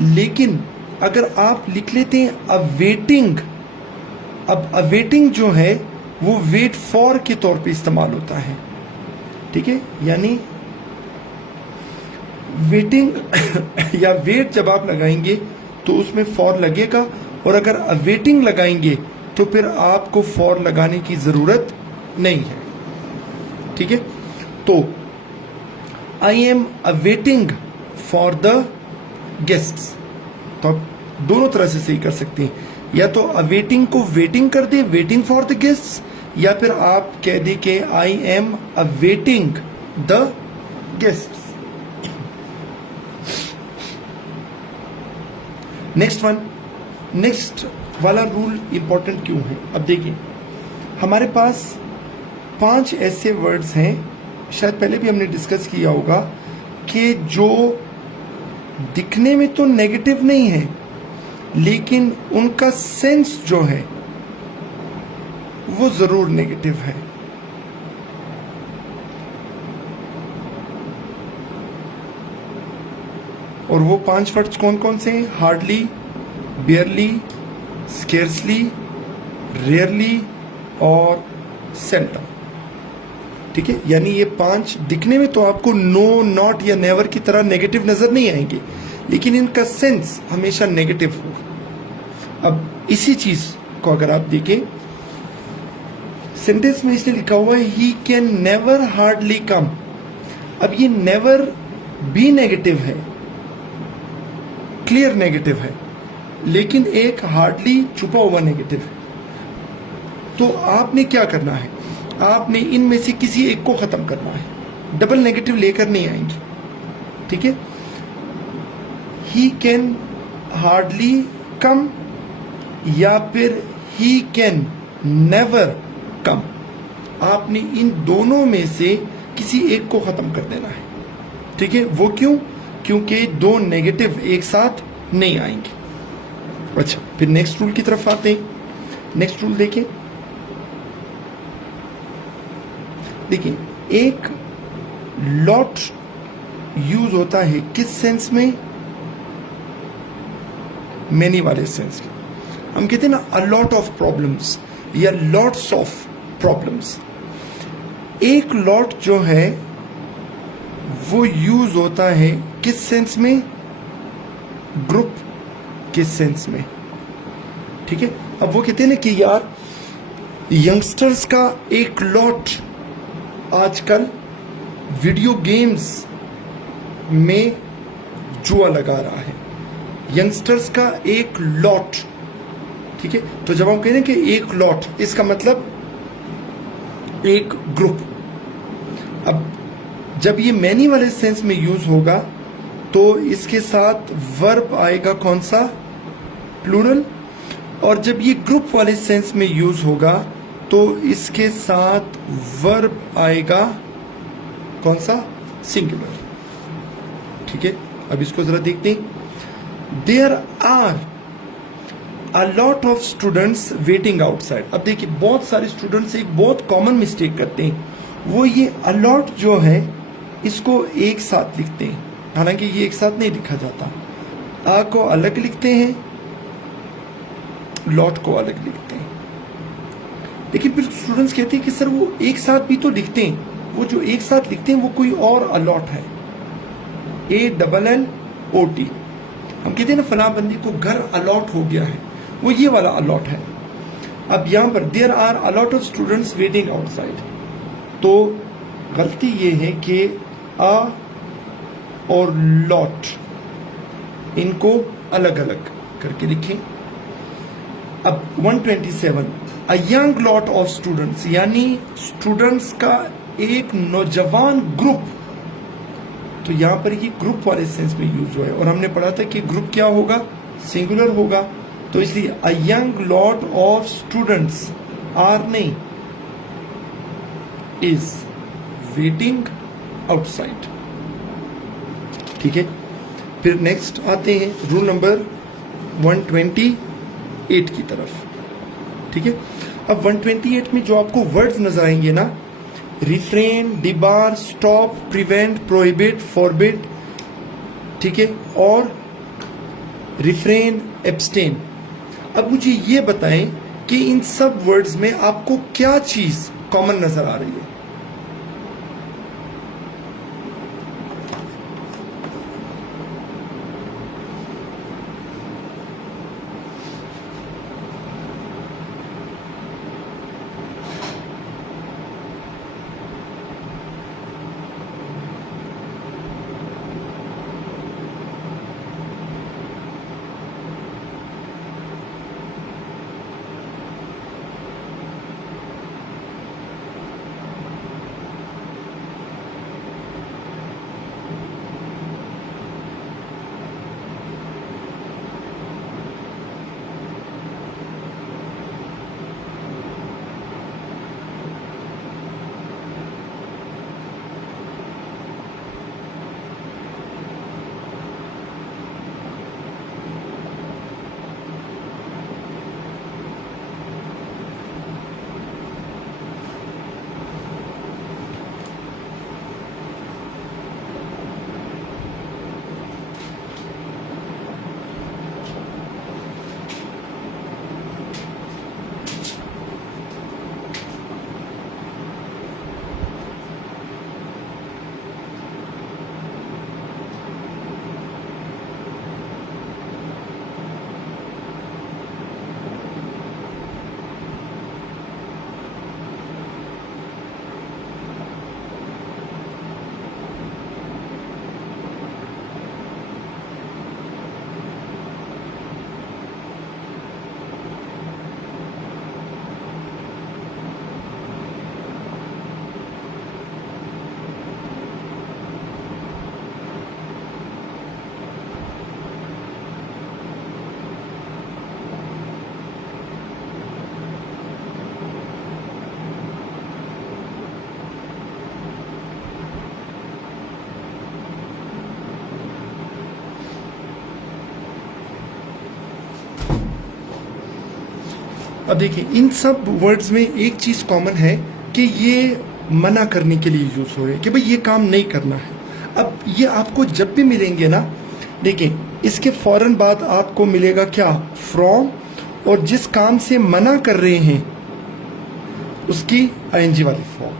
लेकिन अगर आप लिख लेते हैं अवेटिंग, अब अवेटिंग जो है वो वेट फॉर के तौर पे इस्तेमाल होता है, ठीक है। यानी वेटिंग या वेट जब आप लगाएंगे तो उसमें फॉर लगेगा, और अगर अवेटिंग लगाएंगे तो फिर आपको फॉर लगाने की जरूरत नहीं है, ठीक है। तो I am awaiting for the guests, तो आप दोनों तरह से सही कर सकते हैं, या तो अवेटिंग को वेटिंग कर दे, वेटिंग फॉर द गेस्ट्स, या फिर आप कह दे कि I am awaiting the guests. Next one, next वाला रूल इंपॉर्टेंट क्यों है? अब देखिए हमारे पास 5 ऐसे वर्ड्स हैं, शायद पहले भी हमने डिस्कस किया होगा, कि जो दिखने में तो नेगेटिव नहीं है लेकिन उनका सेंस जो है वो जरूर नेगेटिव है। और वो 5 वर्ड्स कौन कौन से हैं? हार्डली, बियरली, स्केर्सली, रेयरली और सेल्डम, ठीक है। यानी ये 5 दिखने में तो आपको नो, नॉट या नेवर की तरह नेगेटिव नजर नहीं आएंगे, लेकिन इनका सेंस हमेशा नेगेटिव होगा। अब इसी चीज को अगर आप देखें, सेंटेंस में इसने लिखा हुआ है ही कैन नेवर हार्डली कम। अब ये नेवर भी नेगेटिव है, क्लियर नेगेटिव है, लेकिन एक हार्डली छुपा हुआ नेगेटिव है। तो आपने क्या करना है, आपने इनमें से किसी एक को खत्म करना है, डबल नेगेटिव लेकर नहीं आएंगे, ठीक है। ही कैन हार्डली कम या फिर ही कैन नेवर कम, आपने इन दोनों में से किसी एक को खत्म कर देना है, ठीक है। वो क्यों? क्योंकि 2 नेगेटिव एक साथ नहीं आएंगे। अच्छा, फिर नेक्स्ट रूल की तरफ आते हैं। नेक्स्ट रूल देखिए, देखिए एक लॉट यूज होता है किस सेंस में? मैनी वाले सेंस में। हम कहते हैं ना अ लॉट ऑफ प्रॉब्लम्स या लॉट्स ऑफ प्रॉब्लम्स। एक लॉट जो है वो यूज होता है किस सेंस में? ग्रुप के सेंस में। ठीक है। अब वो कहते हैं ना कि यार यंगस्टर्स का एक लॉट आजकल वीडियो गेम्स में जुआ लगा रहा है। यंगस्टर्स का एक लॉट। ठीक है। तो जब हम कहते हैं कि एक लॉट, इसका मतलब एक ग्रुप। अब जब ये मैनी वाले सेंस में यूज होगा तो इसके साथ वर्ब आएगा कौन सा? प्लूरल। और जब ये ग्रुप वाले सेंस में यूज होगा तो इसके साथ वर्ब आएगा कौन सा? सिंगुलर। ठीक है। अब इसको जरा देखते हैं। There are a lot of students waiting outside. अब देखिए बहुत सारे स्टूडेंट्स एक बहुत कॉमन मिस्टेक करते हैं, वो ये अलॉट जो है इसको एक साथ लिखते हैं, हालांकि ये एक साथ नहीं लिखा जाता। आ को अलग लिखते हैं, लॉट को अलग लिखते हैं। लेकिन फिर स्टूडेंट्स कहते हैं कि सर वो एक साथ भी तो लिखते हैं, वो जो एक साथ लिखते हैं वो कोई और अलॉट है। ALLOT। हम कहते हैं ना फला बंदी को घर अलॉट हो गया है, वो ये वाला अलॉट है। अब यहां पर there are a lot of students waiting outside, तो गलती ये है कि आ और लॉट इनको अलग अलग करके लिखें। अब 127 अ यंग लॉट ऑफ स्टूडेंट्स, यानी स्टूडेंट्स का एक नौजवान ग्रुप। तो यहां पर ये ग्रुप वाले सेंस में यूज हुआ है और हमने पढ़ा था कि ग्रुप क्या होगा? सिंगुलर होगा। तो इसलिए a young lot of students are नहीं, इज वेटिंग आउटसाइड। ठीक है। फिर नेक्स्ट आते हैं रूल नंबर 128 की तरफ। ठीक है। अब 128 में जो आपको वर्ड्स नजर आएंगे ना, refrain, debar, stop, prevent, prohibit, forbid, ठीक है, और रिफ्रेन, एब्सटेन। अब मुझे ये बताएं कि इन सब वर्ड्स में आपको क्या चीज कॉमन नजर आ रही है? अब देखिए इन सब वर्ड्स में एक चीज कॉमन है कि ये मना करने के लिए यूज हो रहे हैं कि भाई ये काम नहीं करना है। अब ये आपको जब भी मिलेंगे ना, देखिए इसके फौरन बाद आपको मिलेगा क्या, फ्रॉम, और जिस काम से मना कर रहे हैं उसकी आईएनजी वाली फॉर्म।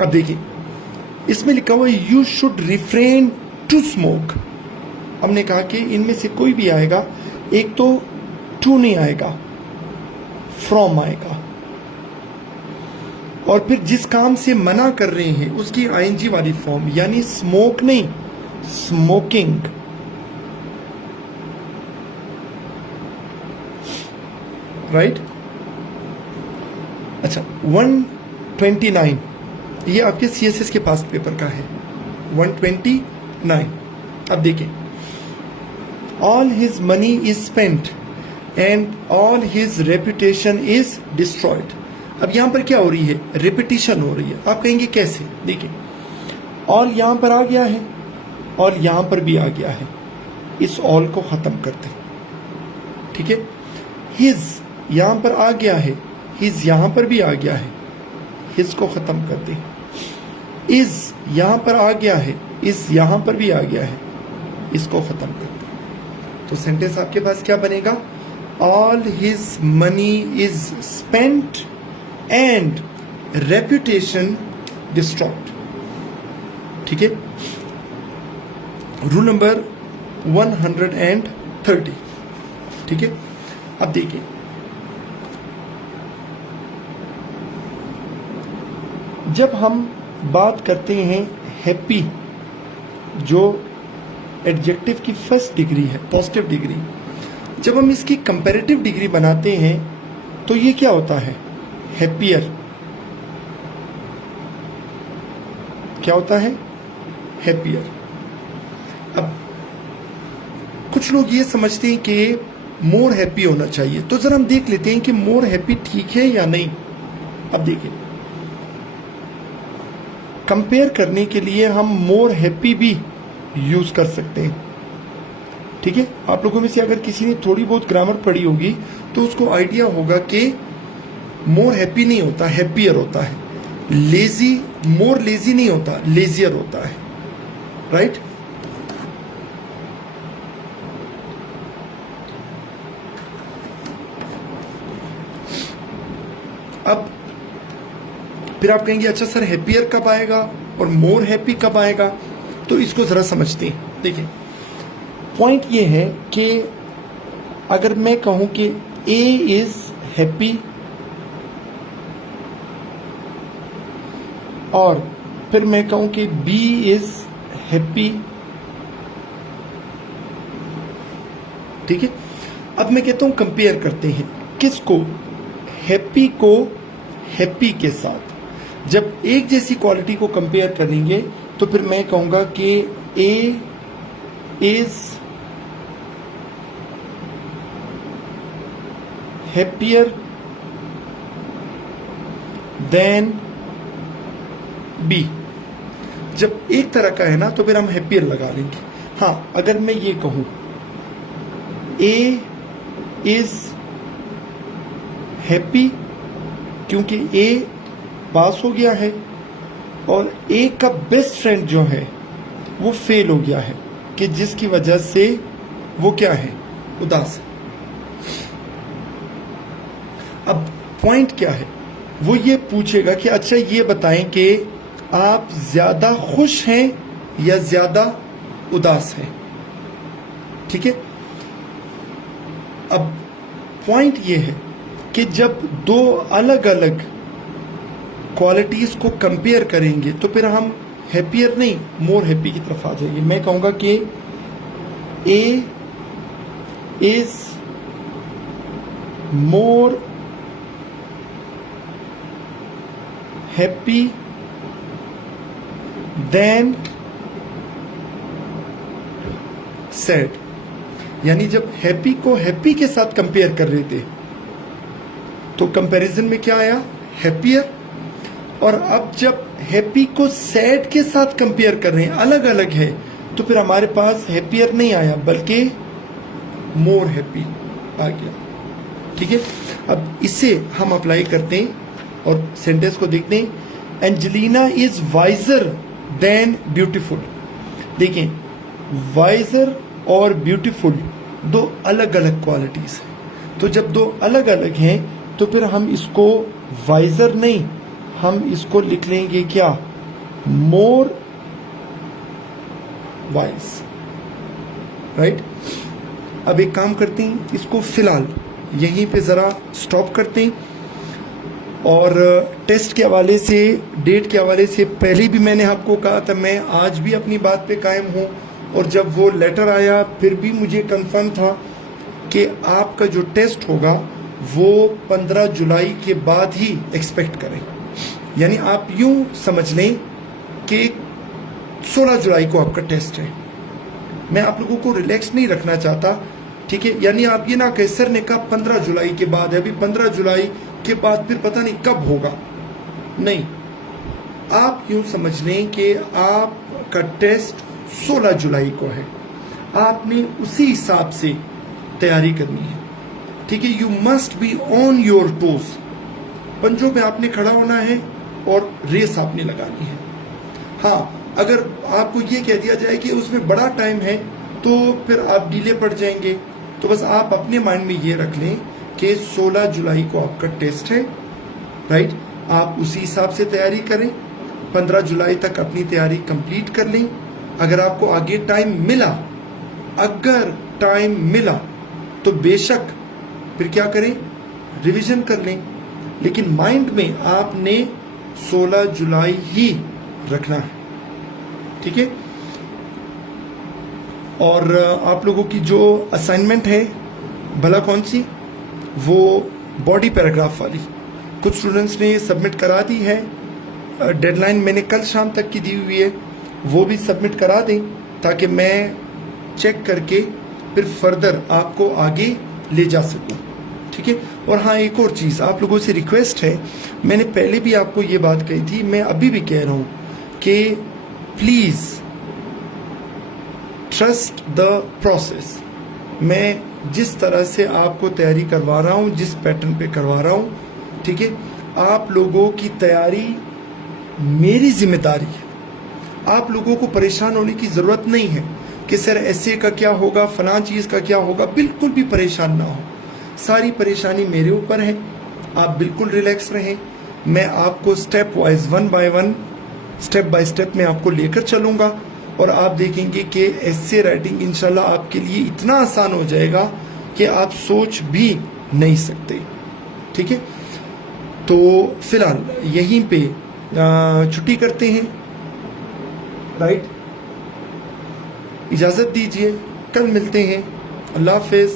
अब देखिए इसमें लिखा हुआ है you should refrain to smoke. हमने कहा कि इनमें से कोई भी आएगा, एक तो टू नहीं आएगा, फ्रॉम आएगा, और फिर जिस काम से मना कर रहे हैं उसकी आईएनजी वाली फॉर्म, यानी स्मोक नहीं, स्मोकिंग। राइट? अच्छा, 129 ये आपके सीएसएस के पास पेपर का है, 129। अब देखिए, all his money is spent and all his reputation is destroyed. अब यहां पर क्या हो रही है, रिपीटिशन हो रही है। आप कहेंगे कैसे, देखिए ऑल यहां पर आ गया है और यहां पर भी आ गया है, इस ऑल को खत्म करते हैं, ठीक है। हिज यहां पर आ गया है, हिज यहां पर भी आ गया है, हिज को खत्म कर दे। इज यहां पर आ गया है, इज यहां पर भी आ गया है, इसको खत्म कर दे। तो सेंटेंस आपके पास क्या बनेगा, all his money is spent and reputation destroyed. ठीक है। Rule number 130। ठीक है। अब देखिए, जब हम बात करते हैं हैप्पी, जो एडजेक्टिव की फर्स्ट डिग्री है, पॉजिटिव डिग्री, जब हम इसकी कंपैरेटिव डिग्री बनाते हैं तो ये क्या होता है, हैप्पियर। क्या होता है, हैप्पियर। अब कुछ लोग ये समझते हैं कि मोर हैप्पी होना चाहिए, तो जरा हम देख लेते हैं कि मोर हैप्पी ठीक है या नहीं। अब देखिए, कंपेयर करने के लिए हम मोर हैप्पी भी यूज कर सकते हैं। ठीक है। आप लोगों में से अगर किसी ने थोड़ी बहुत ग्रामर पढ़ी होगी तो उसको आइडिया होगा कि मोर हैप्पी नहीं होता, हैप्पियर होता है। लेजी, मोर लेजी नहीं होता, लेजियर होता है। राइट। अब फिर आप कहेंगे अच्छा सर, हैप्पियर कब आएगा और मोर हैप्पी कब आएगा, तो इसको जरा समझते हैं। देखिए, पॉइंट ये है कि अगर मैं कहूं कि ए इज हैप्पी और फिर मैं कहूं कि बी इज हैप्पी, ठीक है। अब मैं कहता हूं कंपेयर करते हैं, किसको, हैप्पी को हैप्पी के साथ। जब एक जैसी क्वालिटी को कंपेयर करेंगे तो फिर मैं कहूंगा कि A is happier than B. जब एक तरह का है ना तो फिर हम हैप्पियर लगा लेंगे। हाँ, अगर मैं ये कहूं ए इज हैप्पी, क्योंकि ए पास हो गया है और ए का बेस्ट फ्रेंड जो है वो फेल हो गया है, कि जिसकी वजह से वो क्या है, उदास है। अब पॉइंट क्या है, वो ये पूछेगा कि अच्छा ये बताएं कि आप ज्यादा खुश हैं या ज्यादा उदास हैं। ठीक है। अब पॉइंट ये है कि जब दो अलग अलग क्वालिटीज को कंपेयर करेंगे तो फिर हम हैप्पियर नहीं, मोर हैप्पी की तरफ आ जाएंगे। मैं कहूंगा कि A is more happy than sad. यानी जब हैप्पी को हैप्पी के साथ कंपेयर कर रहे थे तो कंपैरिजन में क्या आया, हैप्पियर। और अब जब हैप्पी को सैड के साथ कंपेयर कर रहे हैं, अलग अलग है, तो फिर हमारे पास हैप्पियर नहीं आया बल्कि मोर हैप्पी आ गया। ठीक है। अब इसे हम अप्लाई करते हैं और सेंटेंस को देखते हैं, Angelina is visor then beautiful. देखें, वाइजर और ब्यूटीफुल दो अलग अलग क्वालिटीज हैं। तो जब दो अलग अलग हैं तो फिर हम इसको वाइजर नहीं, हम इसको लिख लेंगे क्या, मोर वाइज, राइट। अब एक काम करते हैं, इसको फिलहाल यहीं पे ज़रा स्टॉप करते हैं। और टेस्ट के हवाले से, डेट के हवाले से पहले भी मैंने आपको कहा था, मैं आज भी अपनी बात पे कायम हूँ। और जब वो लेटर आया फिर भी मुझे कंफर्म था कि आपका जो टेस्ट होगा वो 15 जुलाई के बाद ही एक्सपेक्ट करें। यानी आप यूं समझ लें कि 16 जुलाई को आपका टेस्ट है। मैं आप लोगों को रिलैक्स नहीं रखना चाहता, ठीक है। यानी आप ये ना कहें सर ने कहा 15 जुलाई के बाद है, अभी 15 जुलाई के बाद फिर पता नहीं कब होगा। नहीं, आप यूं समझ लें कि आपका टेस्ट 16 जुलाई को है। आपने उसी हिसाब से तैयारी करनी है, ठीक है। You must be on your toes. पंजों में आपने खड़ा होना है और रेस आपने लगानी है। हाँ, अगर आपको ये कह दिया जाए कि उसमें बड़ा टाइम है तो फिर आप डीले पड़ जाएंगे। तो बस आप अपने माइंड में ये रख लें कि 16 जुलाई को आपका टेस्ट है, राइट। आप उसी हिसाब से तैयारी करें, 15 जुलाई तक अपनी तैयारी कंप्लीट कर लें। अगर आपको आगे टाइम मिला, अगर टाइम मिला तो बेशक फिर क्या करें, रिवीजन कर लें। लेकिन माइंड में आपने 16 जुलाई ही रखना है, ठीक है। और आप लोगों की जो असाइनमेंट है भला कौन सी, वो बॉडी पैराग्राफ वाली, कुछ स्टूडेंट्स ने सबमिट करा दी है। डेडलाइन मैंने कल शाम तक की दी हुई है, वो भी सबमिट करा दें ताकि मैं चेक करके फिर फर्दर आपको आगे ले जा सकूं, ठीक है। और हाँ, एक और चीज़ आप लोगों से रिक्वेस्ट है, मैंने पहले भी आपको ये बात कही थी, मैं अभी भी कह रहा हूँ कि प्लीज़ ट्रस्ट द प्रोसेस। मैं जिस तरह से आपको तैयारी करवा रहा हूँ, जिस पैटर्न पे करवा रहा हूँ, ठीक है, आप लोगों की तैयारी मेरी जिम्मेदारी है। आप लोगों को परेशान होने की ज़रूरत नहीं है कि सर ऐसे का क्या होगा, फलां चीज़ का क्या होगा। बिल्कुल भी परेशान ना हो, सारी परेशानी मेरे ऊपर है। आप बिल्कुल रिलैक्स रहें। मैं आपको step wise, one by one, step by step में आपको लेकर चलूँगा और आप देखेंगे कि ऐसे राइटिंग इंशाल्लाह आपके लिए इतना आसान हो जाएगा कि आप सोच भी नहीं सकते, ठीक है। तो फिलहाल यहीं पे छुट्टी करते हैं, राइट। इजाज़त दीजिए, कल मिलते हैं। अल्लाह हाफिज़।